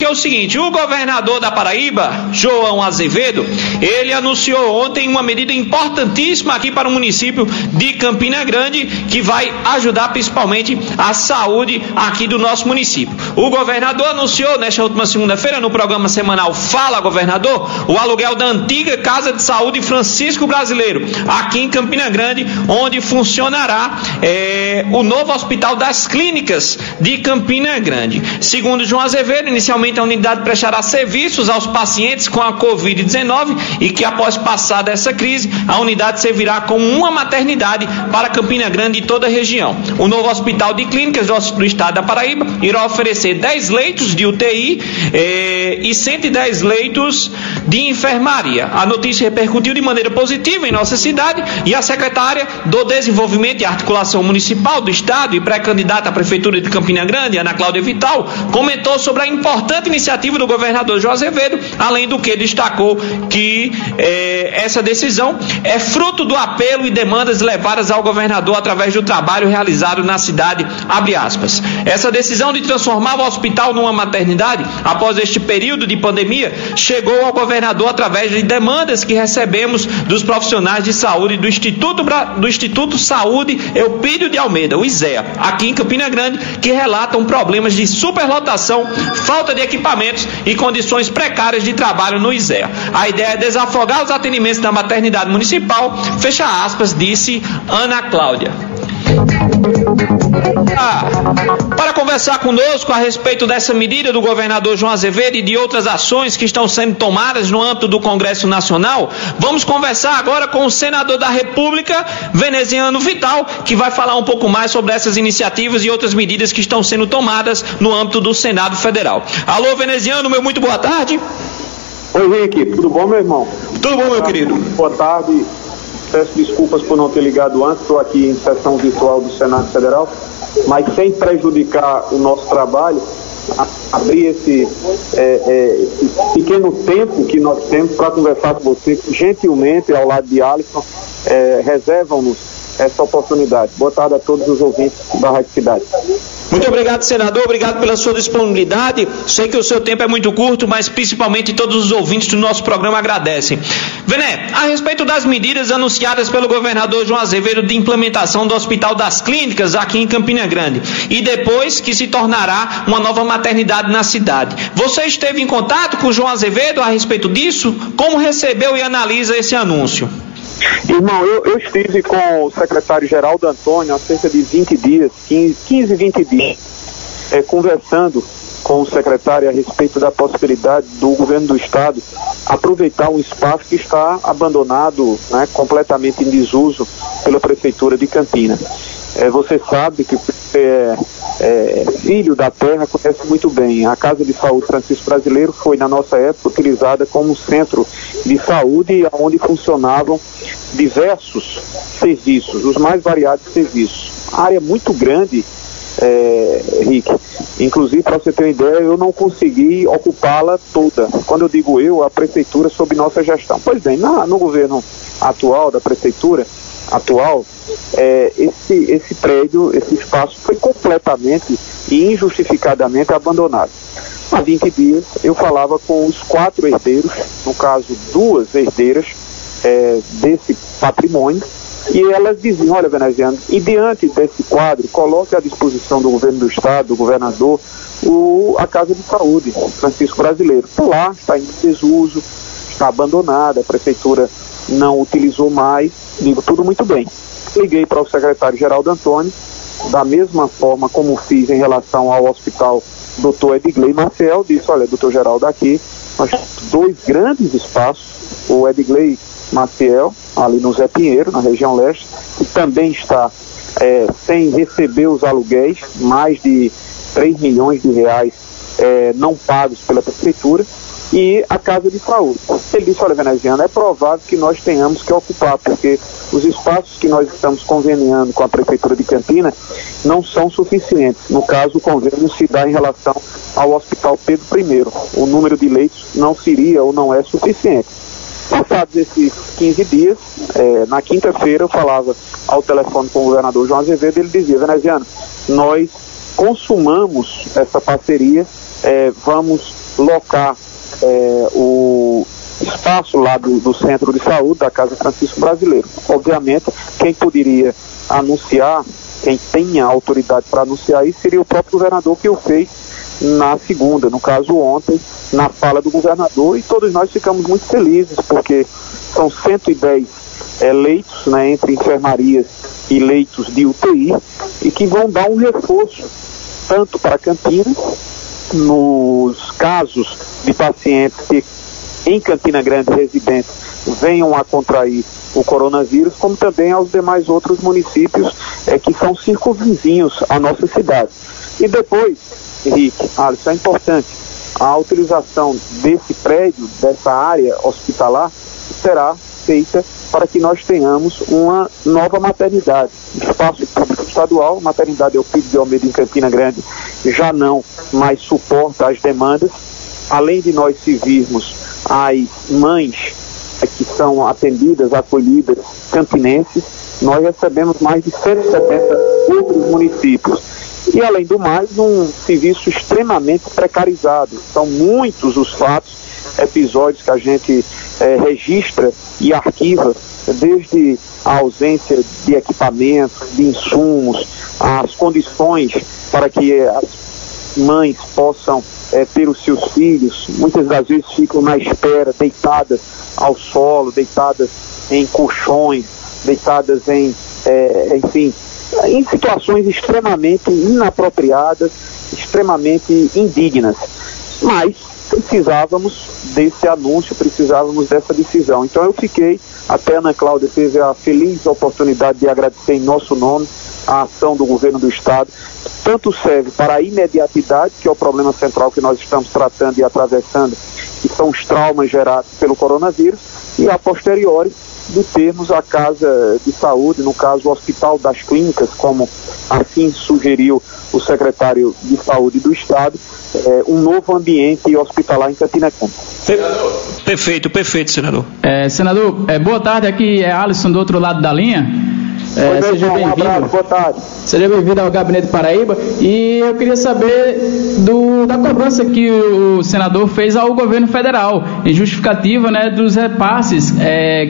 É o seguinte, o governador da Paraíba, João Azevedo, ele anunciou ontem uma medida importantíssima aqui para o município de Campina Grande, que vai ajudar principalmente a saúde aqui do nosso município. O governador anunciou nesta última segunda-feira, no programa semanal Fala Governador, o aluguel da antiga Casa de Saúde Francisco Brasileiro, aqui em Campina Grande, onde funcionará o novo Hospital das Clínicas de Campina Grande. Segundo João Azevedo, inicialmente a unidade prestará serviços aos pacientes com a Covid-19 e que após passar dessa crise, a unidade servirá como uma maternidade para Campina Grande e toda a região. O novo Hospital de Clínicas do Estado da Paraíba irá oferecer 10 leitos de UTI e 110 leitos de enfermaria. A notícia repercutiu de maneira positiva em nossa cidade e a secretária do Desenvolvimento e Articulação Municipal do Estado e pré-candidata à Prefeitura de Campina Grande, Ana Cláudia Vital, comentou sobre a importante iniciativa do governador João Azevedo, além do que destacou que essa decisão é fruto do apelo e demandas levadas ao governador através do trabalho realizado na cidade, abre aspas. Essa decisão de transformar o hospital numa maternidade, após este período de pandemia, chegou ao governador através de demandas que recebemos dos profissionais de saúde do Instituto Saúde Eupídio de Almeida, o ISEA, aqui em Campina Grande, que relatam problemas de superlotação, falta de equipamentos e condições precárias de trabalho no ISEA. A ideia é desafogar os atendimentos da maternidade municipal, fecha aspas, disse Ana Cláudia. Para conversar conosco a respeito dessa medida do governador João Azevedo e de outras ações que estão sendo tomadas no âmbito do Congresso Nacional, vamos conversar agora com o senador da República, Veneziano Vital, que vai falar um pouco mais sobre essas iniciativas e outras medidas que estão sendo tomadas no âmbito do Senado Federal. Alô, Veneziano, meu muito boa tarde. Oi, Rick, tudo bom, meu irmão? Tudo bom, meu querido? Boa tarde, peço desculpas por não ter ligado antes, estou aqui em sessão virtual do Senado Federal, mas sem prejudicar o nosso trabalho, abrir esse pequeno tempo que nós temos para conversar com você, que gentilmente, ao lado de Alisson, reservam-nos essa oportunidade. Boa tarde a todos os ouvintes da Rádio Cidade. Muito obrigado, senador, obrigado pela sua disponibilidade. Sei que o seu tempo é muito curto, mas principalmente todos os ouvintes do nosso programa agradecem. Vené, a respeito das medidas anunciadas pelo governador João Azevedo de implementação do Hospital das Clínicas aqui em Campina Grande e depois que se tornará uma nova maternidade na cidade. Você esteve em contato com o João Azevedo a respeito disso? Como recebeu e analisa esse anúncio? Irmão, eu estive com o secretário Geraldo Antônio há cerca de 20 dias, 15, 20 dias, conversando com o secretário a respeito da possibilidade do governo do estado aproveitar um espaço que está abandonado, né, completamente em desuso pela prefeitura de Campina. Você sabe que filho da terra conhece muito bem. A Casa de Saúde Francisco Brasileiro foi, na nossa época, utilizada como centro de saúde, onde funcionavam diversos serviços, os mais variados serviços. A área muito grande, Rick, inclusive, para você ter uma ideia, eu não consegui ocupá-la toda. Quando eu digo eu, a prefeitura sob nossa gestão. Pois bem, no governo atual, da prefeitura atual, esse prédio, esse espaço foi completamente e injustificadamente abandonado. Há 20 dias eu falava com os 4 herdeiros, no caso 2 herdeiras desse patrimônio, e elas diziam: olha, Veneziano, e diante desse quadro, coloque à disposição do governo do estado, do governador, a Casa de Saúde Francisco Brasileiro. Está lá, está em desuso, está abandonada, a prefeitura não utilizou mais. Digo, tudo muito bem. Liguei para o secretário Geraldo Antônio, da mesma forma como fiz em relação ao hospital Dr. Edgley Maciel, disse: olha, doutor Geraldo, aqui nós temos 2 grandes espaços, o Edgley Maciel, ali no Zé Pinheiro, na região leste, que também está sem receber os aluguéis, mais de 3 milhões de reais não pagos pela prefeitura, e a Casa de Saúde. Ele disse: olha, Veneziano, é provável que nós tenhamos que ocupar, porque os espaços que nós estamos conveniando com a Prefeitura de Campina não são suficientes. No caso, o convênio se dá em relação ao Hospital Pedro I. O número de leitos não seria ou não é suficiente. Passados esses 15 dias, na quinta-feira eu falava ao telefone com o governador João Azevedo, ele dizia: Veneziano, nós consumamos essa parceria, vamos locar o espaço lá do Centro de Saúde da Casa Francisco Brasileiro. Obviamente, quem poderia anunciar, quem tem a autoridade para anunciar isso, seria o próprio governador, que o fez na segunda, no caso ontem, na fala do governador, e todos nós ficamos muito felizes, porque são 110 leitos, né, entre enfermarias e leitos de UTI, e que vão dar um reforço tanto para Campinas, nos casos de pacientes que em Campina Grande residentes venham a contrair o coronavírus, como também aos demais outros municípios que são circunvizinhos à nossa cidade. E depois, Henrique, Alisson, é importante, a utilização desse prédio, dessa área hospitalar, será feita para que nós tenhamos uma nova maternidade. Espaço público estadual, maternidade Euclides de Almeida em Campina Grande já não mais suporta as demandas. Além de nós servirmos as mães que são atendidas, acolhidas, campinenses, nós recebemos mais de 170 outros municípios. E, além do mais, um serviço extremamente precarizado. São muitos os fatos, episódios que a gente registra e arquiva, desde a ausência de equipamentos, de insumos, as condições para que as mães possam ter os seus filhos, muitas das vezes ficam na espera, deitadas ao solo, deitadas em colchões, deitadas em situações extremamente inapropriadas, extremamente indignas. Mas precisávamos desse anúncio, precisávamos dessa decisão. Então eu fiquei, até a Ana Cláudia teve a feliz oportunidade de agradecer em nosso nome a ação do governo do Estado. Tanto serve para a imediatidade, que é o problema central que nós estamos tratando e atravessando, que são os traumas gerados pelo coronavírus, e a posteriori, de termos a Casa de Saúde, no caso o Hospital das Clínicas, como assim sugeriu o secretário de Saúde do Estado, um novo ambiente hospitalar em Campina Grande. Perfeito, senador. Senador, boa tarde, aqui é Alisson do outro lado da linha. Seja bem-vindo. Um abraço, boa tarde. Seja bem-vindo ao Gabinete Paraíba. E eu queria saber da cobrança que o senador fez ao governo federal, em justificativa, né, dos repasses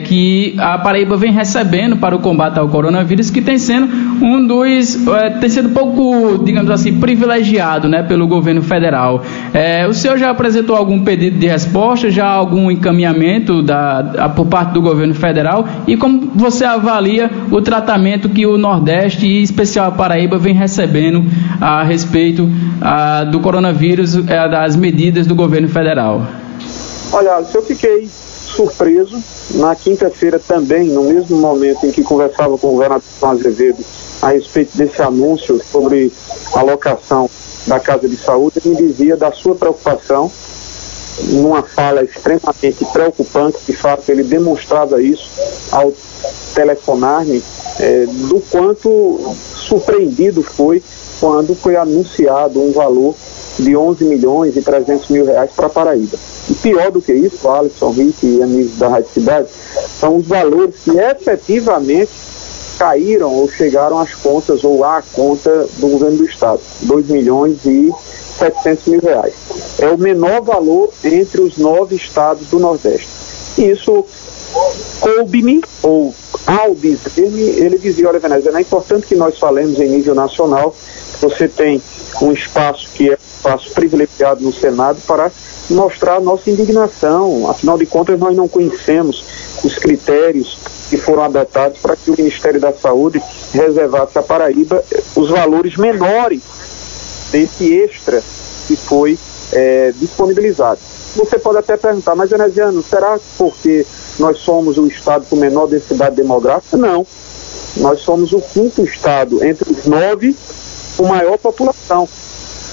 que a Paraíba vem recebendo para o combate ao coronavírus, que tem sendo tem sido pouco, digamos assim, privilegiado, né, pelo governo federal. O senhor já apresentou algum pedido de resposta, já algum encaminhamento por parte do governo federal? E como você avalia o tratamento que o Nordeste e em especial a Paraíba vem recebendo a respeito do coronavírus, das medidas do governo federal? Olha, eu fiquei surpreso na quinta-feira também, no mesmo momento em que conversava com o governador Azevedo a respeito desse anúncio sobre a alocação da Casa de Saúde. Ele me dizia da sua preocupação, numa fala extremamente preocupante. De fato, ele demonstrava isso ao telefonar-me, do quanto surpreendido foi quando foi anunciado um valor de 11 milhões e 300 mil reais para a Paraíba. E pior do que isso, Alisson, Rick e amigos da Rádio Cidade, são os valores que efetivamente caíram ou chegaram às contas ou à conta do governo do Estado, 2 milhões e 700 mil reais. É o menor valor entre os 9 estados do Nordeste. Isso coube-me, ou ao dizer-me, ele dizia: olha, Venezia, é importante que nós falemos em nível nacional. Você tem um espaço que é um espaço privilegiado no Senado para mostrar a nossa indignação. Afinal de contas, nós não conhecemos os critérios que foram adotados para que o Ministério da Saúde reservasse à Paraíba os valores menores desse extra que foi disponibilizado. Você pode até perguntar: mas, Veneziano, será porque nós somos o estado com menor densidade demográfica? Não. Nós somos o 5º estado entre os 9 com maior população.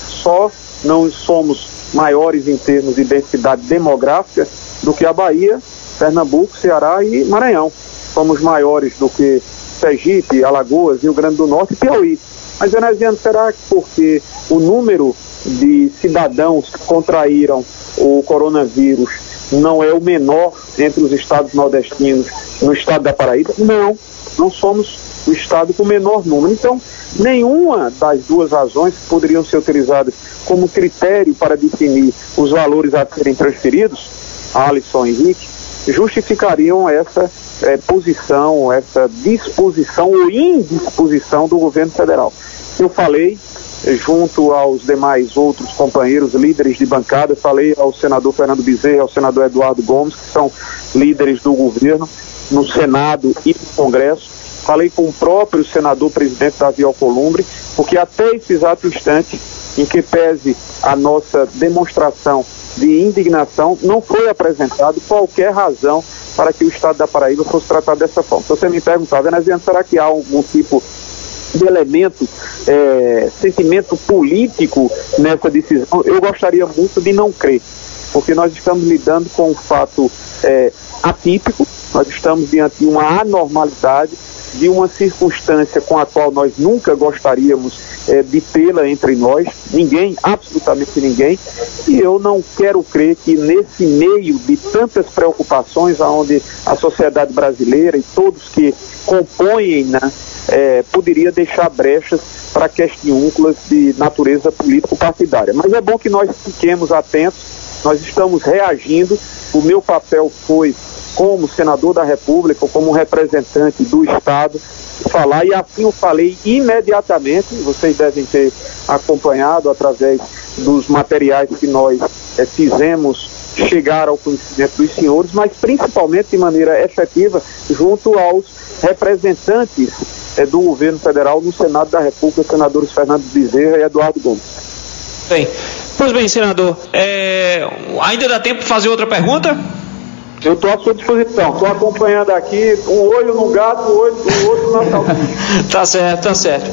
Só não somos maiores em termos de densidade demográfica do que a Bahia, Pernambuco, Ceará e Maranhão. Somos maiores do que Sergipe, Alagoas, Rio Grande do Norte e Piauí. Mas, Veneziano, será que porque o número de cidadãos que contraíram o coronavírus não é o menor entre os estados nordestinos no estado da Paraíba? Não somos o estado com o menor número. Então, nenhuma das duas razões que poderiam ser utilizadas como critério para definir os valores a serem transferidos, Alisson e Henrique, justificariam essa posição, essa disposição ou indisposição do governo federal. Eu falei, junto aos demais outros companheiros, líderes de bancada, falei ao senador Fernando Bezerra, ao senador Eduardo Gomes, que são líderes do governo no Senado e no Congresso, falei com o próprio senador presidente Davi Alcolumbre, porque até esse exato instante, em que pese a nossa demonstração de indignação, não foi apresentado qualquer razão para que o Estado da Paraíba fosse tratado dessa forma. Se você me perguntar, Veneziano, será que há algum tipo de elemento, sentimento político nessa decisão? Eu gostaria muito de não crer, porque nós estamos lidando com um fato atípico, nós estamos diante de uma anormalidade, de uma circunstância com a qual nós nunca gostaríamos de tê-la entre nós, ninguém, absolutamente ninguém, e eu não quero crer que nesse meio de tantas preocupações, onde a sociedade brasileira e todos que compõem-na poderia deixar brechas para questiúnculas de natureza político-partidária. Mas é bom que nós fiquemos atentos, nós estamos reagindo, o meu papel foi, como senador da República, como representante do Estado, falar, e assim eu falei imediatamente. Vocês devem ter acompanhado através dos materiais que nós fizemos chegar ao conhecimento dos senhores, mas principalmente de maneira efetiva junto aos representantes do governo federal no Senado da República, senadores Fernando Bezerra e Eduardo Gomes. Pois bem, senador, ainda dá tempo de fazer outra pergunta? Eu estou à sua disposição, estou acompanhando aqui, um olho no gato, o outro na salsicha. Tá certo.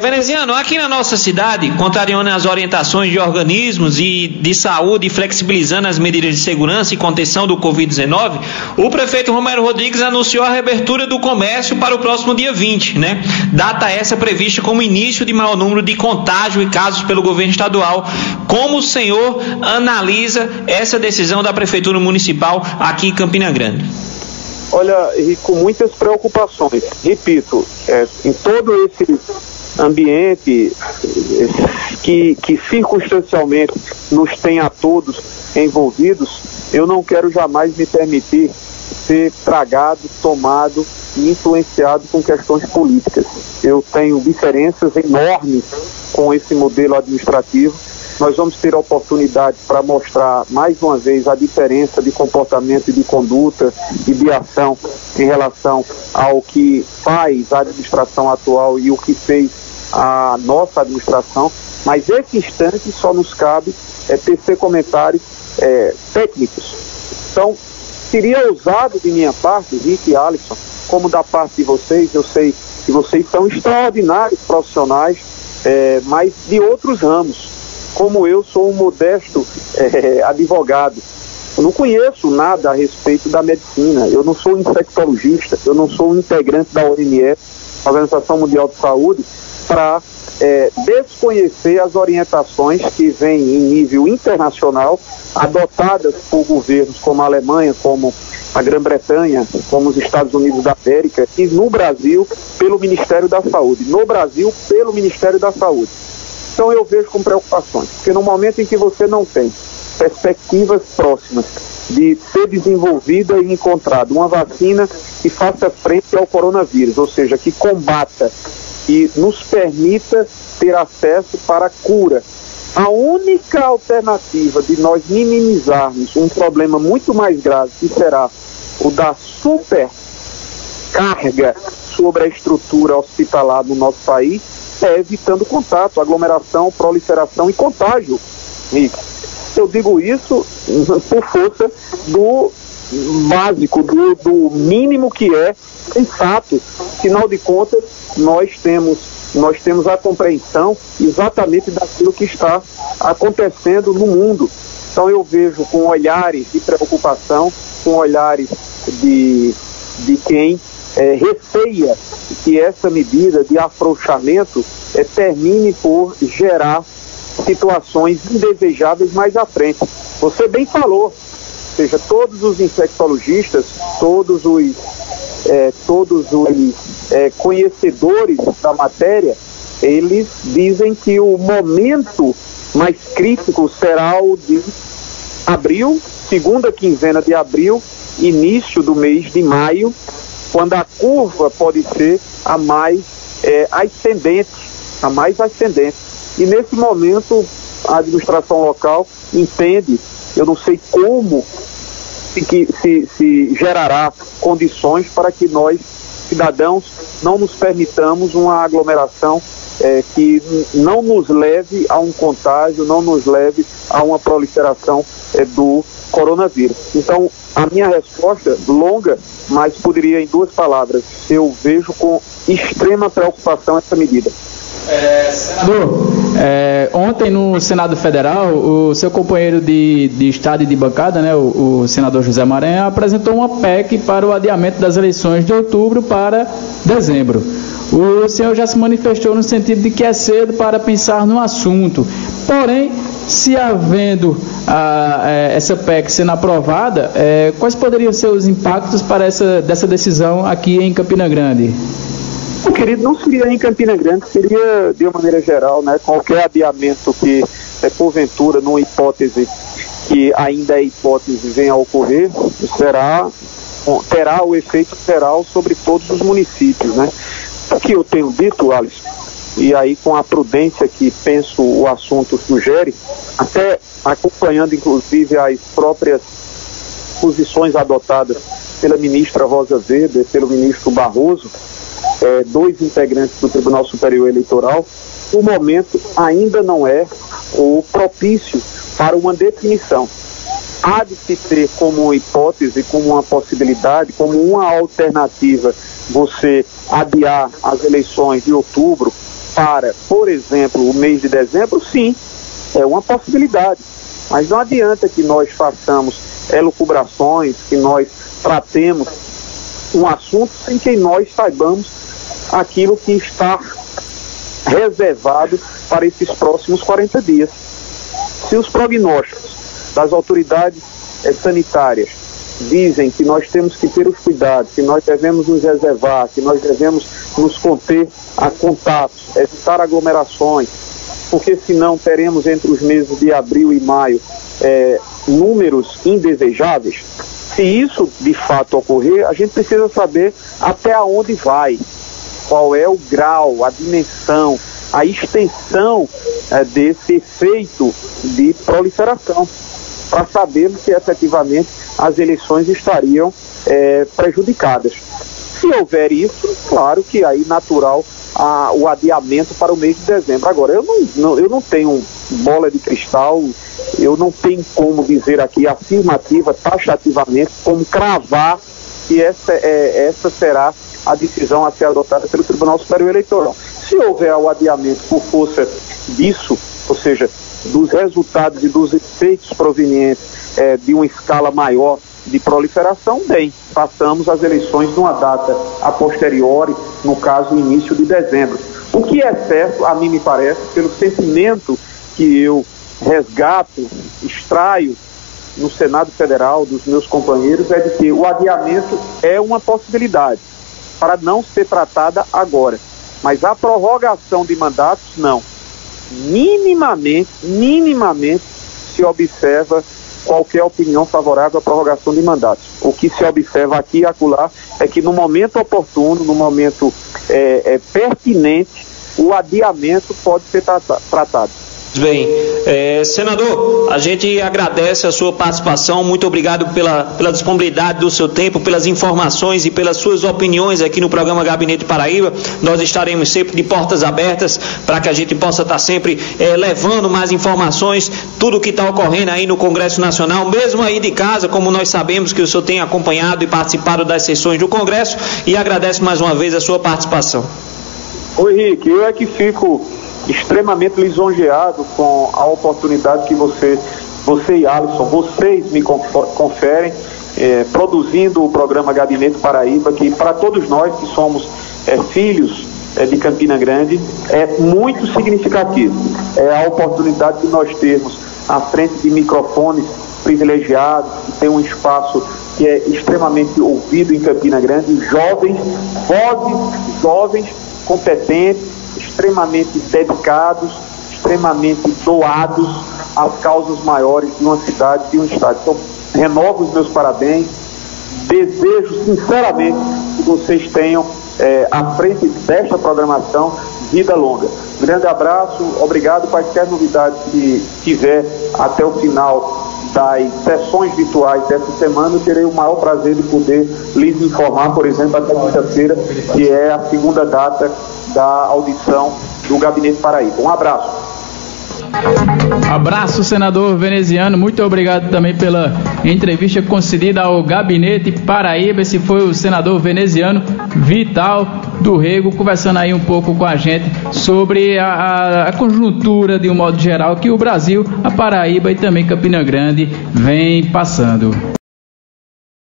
Veneziano, aqui na nossa cidade, contrariando as orientações de organismos e de saúde e flexibilizando as medidas de segurança e contenção do Covid-19, o prefeito Romero Rodrigues anunciou a reabertura do comércio para o próximo dia 20, né? Data essa prevista como início de maior número de contágio e casos pelo governo estadual. Como o senhor analisa essa decisão da Prefeitura Municipal aqui em Campina Grande? Olha, e com muitas preocupações. Repito, em todo esse ambiente que circunstancialmente nos tem a todos envolvidos, eu não quero jamais me permitir ser tragado, tomado e influenciado com questões políticas. Eu tenho diferenças enormes com esse modelo administrativo. Nós vamos ter a oportunidade para mostrar mais uma vez a diferença de comportamento e de conduta e de ação em relação ao que faz a administração atual e o que fez a nossa administração, mas esse instante só nos cabe tecer comentários técnicos. Então, seria ousado de minha parte, Rick e Alisson, como da parte de vocês, eu sei que vocês são extraordinários profissionais, mas de outros ramos. Como eu sou um modesto advogado, eu não conheço nada a respeito da medicina, eu não sou infectologista, eu não sou um integrante da OMS, Organização Mundial de Saúde, para desconhecer as orientações que vêm em nível internacional, adotadas por governos como a Alemanha, como a Grã-Bretanha, como os Estados Unidos da América, e no Brasil, pelo Ministério da Saúde. No Brasil, pelo Ministério da Saúde. Então eu vejo com preocupações, porque no momento em que você não tem perspectivas próximas de ser desenvolvida e encontrada uma vacina que faça frente ao coronavírus, ou seja, que combata e nos permita ter acesso para a cura, a única alternativa de nós minimizarmos um problema muito mais grave, que será o da supercarga sobre a estrutura hospitalar do nosso país, evitando contato, aglomeração, proliferação e contágio. Eu digo isso por força do básico, do mínimo que é sensato. Afinal de contas, nós temos a compreensão exatamente daquilo que está acontecendo no mundo. Então eu vejo com olhares de preocupação, com olhares de quem receia que essa medida de afrouxamento termine por gerar situações indesejáveis mais à frente. Você bem falou, ou seja, todos os infectologistas, todos os conhecedores da matéria, eles dizem que o momento mais crítico será o de abril, segunda quinzena de abril, início do mês de maio, quando a curva pode ser a mais ascendente. E nesse momento a administração local entende, eu não sei como se gerará condições para que nós, cidadãos, não nos permitamos uma aglomeração que não nos leve a um contágio, não nos leve a uma proliferação do coronavírus. Então, a minha resposta, longa, mas poderia em 2 palavras, eu vejo com extrema preocupação essa medida. Senador, ontem no Senado Federal, o seu companheiro de estado e de bancada, né, o senador José Maranhão, apresentou uma PEC para o adiamento das eleições de outubro para dezembro. O senhor já se manifestou no sentido de que é cedo para pensar no assunto. Porém, se havendo essa PEC sendo aprovada, quais poderiam ser os impactos para dessa decisão aqui em Campina Grande? Querido, não seria em Campina Grande, seria de uma maneira geral, né? Qualquer adiamento que, porventura, numa hipótese que ainda é hipótese, venha a ocorrer, terá o efeito geral sobre todos os municípios, né? O que eu tenho dito, Alisson, e aí com a prudência que penso o assunto sugere, até acompanhando inclusive as próprias posições adotadas pela ministra Rosa Weber, pelo ministro Barroso, 2 integrantes do Tribunal Superior Eleitoral, o momento ainda não é o propício para uma definição. Há de se ter como hipótese, como uma possibilidade, como uma alternativa, você adiar as eleições de outubro para, por exemplo, o mês de dezembro? Sim, é uma possibilidade. Mas não adianta que nós façamos elucubrações, que nós tratemos um assunto sem que nós saibamos aquilo que está reservado para esses próximos 40 dias. Se os prognósticos das autoridades sanitárias dizem que nós temos que ter os cuidados, que nós devemos nos reservar, que nós devemos nos conter a contatos, evitar aglomerações, porque senão teremos entre os meses de abril e maio números indesejáveis. Se isso de fato ocorrer, a gente precisa saber até onde vai, qual é o grau, a dimensão, a extensão desse efeito de proliferação, para sabermos se efetivamente as eleições estariam prejudicadas. Se houver isso, claro que aí natural o adiamento para o mês de dezembro. Agora, eu não tenho bola de cristal, eu não tenho como dizer aqui afirmativa, taxativamente, como cravar que essa será a decisão a ser adotada pelo Tribunal Superior Eleitoral. Se houver o adiamento por força disso, ou seja, dos resultados e dos efeitos provenientes de uma escala maior de proliferação, bem, passamos as eleições numa data a posteriori, no caso, início de dezembro. O que é certo, a mim me parece, pelo sentimento que eu resgato, extraio no Senado Federal dos meus companheiros, é de que o adiamento é uma possibilidade para não ser tratada agora. Mas a prorrogação de mandatos, não. Minimamente se observa qualquer opinião favorável à prorrogação de mandatos. O que se observa aqui e acolá é que no momento oportuno, no momento pertinente, o adiamento pode ser tratado. Bem, senador, a gente agradece a sua participação, muito obrigado pela disponibilidade do seu tempo, pelas informações e pelas suas opiniões aqui no programa Gabinete Paraíba. Nós estaremos sempre de portas abertas para que a gente possa estar sempre levando mais informações, tudo o que está ocorrendo aí no Congresso Nacional, mesmo aí de casa, como nós sabemos que o senhor tem acompanhado e participado das sessões do Congresso, e agradeço mais uma vez a sua participação. Oi, Henrique, eu é que fico extremamente lisonjeado com a oportunidade que você e Alisson, vocês me conferem, produzindo o programa Gabinete Paraíba, que para todos nós que somos filhos de Campina Grande, é muito significativo. É a oportunidade de nós termos à frente de microfones privilegiados, que tem um espaço que é extremamente ouvido em Campina Grande, vozes jovens, competentes, extremamente dedicados, extremamente doados às causas maiores de uma cidade, de um estado. Então, renovo os meus parabéns, desejo sinceramente que vocês tenham à frente desta programação vida longa. Grande abraço, obrigado. Quaisquer novidades que tiver até o final das sessões virtuais dessa semana, eu terei o maior prazer de poder lhes informar, por exemplo, até quinta-feira, que é a segunda data da audição do Gabinete Paraíba. Um abraço. Abraço, senador veneziano. Muito obrigado também pela entrevista concedida ao Gabinete Paraíba. Esse foi o senador veneziano Vital do Rego, conversando aí um pouco com a gente sobre a conjuntura, de um modo geral, que o Brasil, a Paraíba e também Campina Grande vem passando.